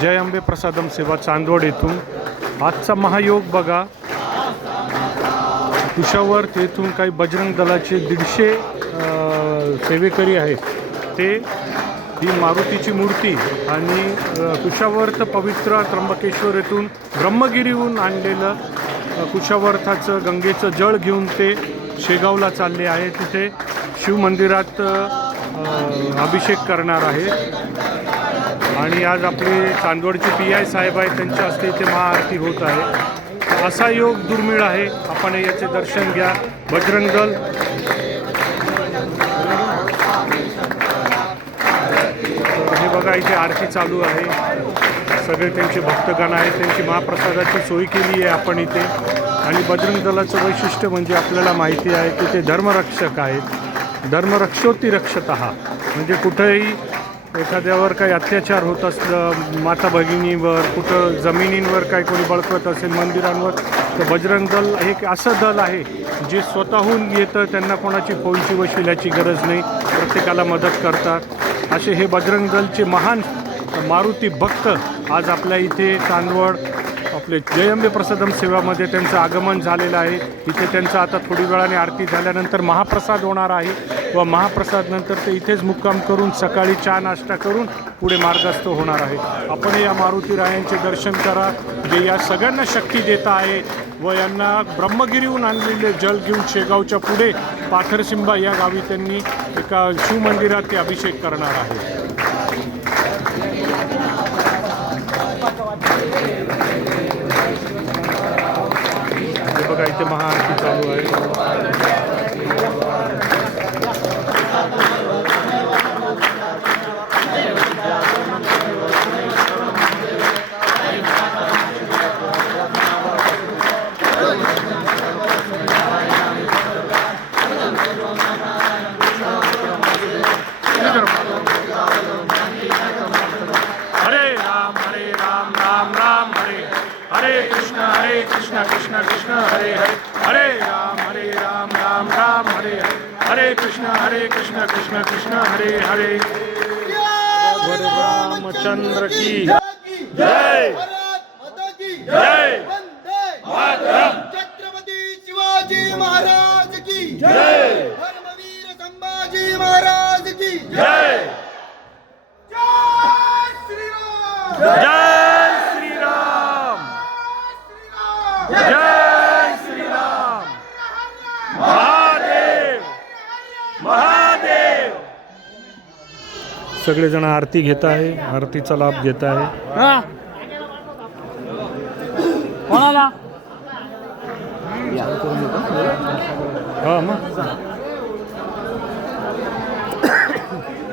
जय अंबे प्रसादम सेवा चांदवड येथून आजचा महायोग बघा. कुशावर तेथून काही बजरंग दलाचे 150 सेवेकरी आहेत. ते ही मारुतीची मूर्ती आणि कुशावर्त पवित्र त्र्यंबकेश्वर येथून ब्रह्मगिरीहून आणलेलं कुशावर्ताचं गंगेचं जळ घेऊन ते शेगावला चालले आहे. तिथे शिवमंदिरात अभिषेक करणार आहे. आणि आज आपले चांदवडचे PI साहेब आहेत, त्यांच्या हस्ते इथे महाआरती होत आहे. असा योग दुर्मिळ आहे. आपण याचे दर्शन घ्या. बजरंग दल हे बघा, इथे आरती चालू आहे. सगळे त्यांचे भक्तगण आहेत. त्यांची महाप्रसादाची सोय केली आहे आपण इथे. आणि बजरंग दलाचं वैशिष्ट्य म्हणजे आपल्याला माहिती आहे की ते धर्मरक्षक आहेत. धर्मरक्षोती रक्षतः म्हणजे कुठेही एखाद्यावर काही अत्याचार होत असलं, माता भगिनीवर, कुठं जमिनींवर काही कोणी बळकवत असेल, मंदिरांवर, तर बजरंग दल हे एक असं दल आहे जे स्वतःहून येतं. त्यांना कोणाची फोनची वशिल्याची गरज नाही, प्रत्येकाला मदत करतात. असे हे बजरंग दलचे महान मारुती भक्त आज आपल्या इथे चांदवड आपले जय अंबे प्रसादम सेवामध्ये त्यांचं आगमन झालेलं आहे. इथे त्यांचं आता थोडी वेळाने आरती झाल्यानंतर महाप्रसाद होणार आहे व महाप्रसाद नंतर ते इथेच मुक्काम करून सकाळी चहा नाश्ता करून पुढे मार्गस्थ होणार आहे. आपण या मारुती रायांचे दर्शन करा, जे या सगळ्यांना शक्ती देत आहे व यांना ब्रह्मगिरीहून आणलेले जल घेऊन शेगावच्या पुढे पाथरसिंबा या गावी त्यांनी एका शिवमंदिरात ते अभिषेक करणार आहे. बघा, इथे महाआरती चालू आहे. कृष्ण कृष्ण हरे हरे, हरे राम राम राम हरे हरे, हरे कृष्ण कृष्ण कृष्ण हरे हरे. रामचंद्र की जय, जय छत्रपती शिवाजी महाराज की जय, धर्मवीर संभाजी महाराज की जय. जय श्रीराम, जय श्रीराम, जय श्रीराम. महादेव, महादेव. सगळेजण आरती घेत आहे, आरतीचा लाभ घेत आहे. कोणाला हा मग